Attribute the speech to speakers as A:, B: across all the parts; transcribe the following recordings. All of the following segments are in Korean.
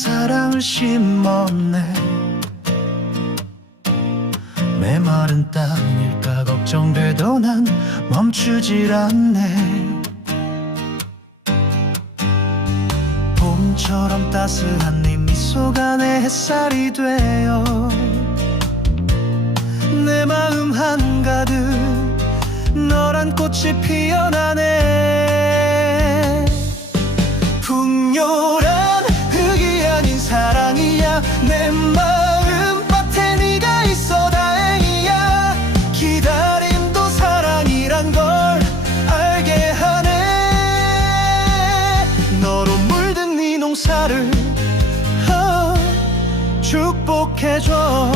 A: 사랑을 심었네. 메마른 땅일까 걱정돼도 난 멈추질 않네. 봄처럼 따스한 네 미소가 내 햇살이 되어 내 마음 한가득 너란 꽃이 피어나네. 풍요 축복해줘.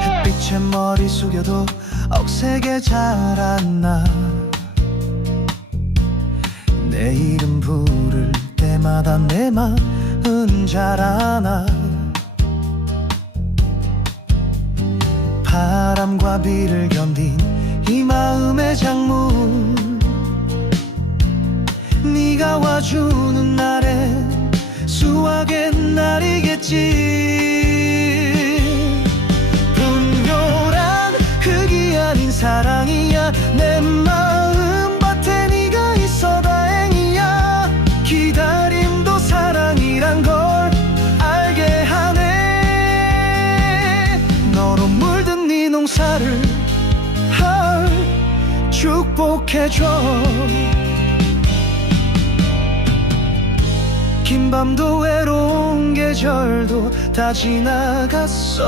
A: 햇빛에 머리 숙여도 억세게 자랐나. 내 이름 부를 때마다 내 마음 자라나. 바람과 비를 견딘 이 마음의 장문. 네가 와주는 날엔 수확의 날이겠지. 분묘란 흙이 아닌 사랑이야. 내 아, 축복해줘. 긴 밤도 외로운 계절도 다 지나갔어.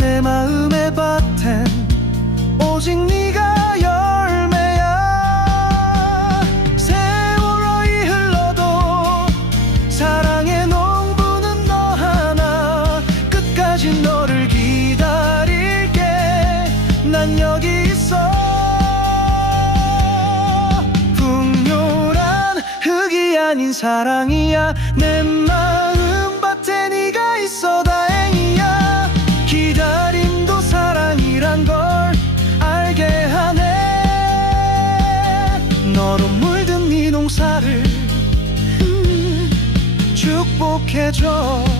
A: 내 마음의 밭엔 난 여기 있어. 풍요란 흙이 아닌 사랑이야. 내 마음 밭에 네가 있어 다행이야. 기다림도 사랑이란 걸 알게 하네. 너로 물든 네 농사를 음, 축복해줘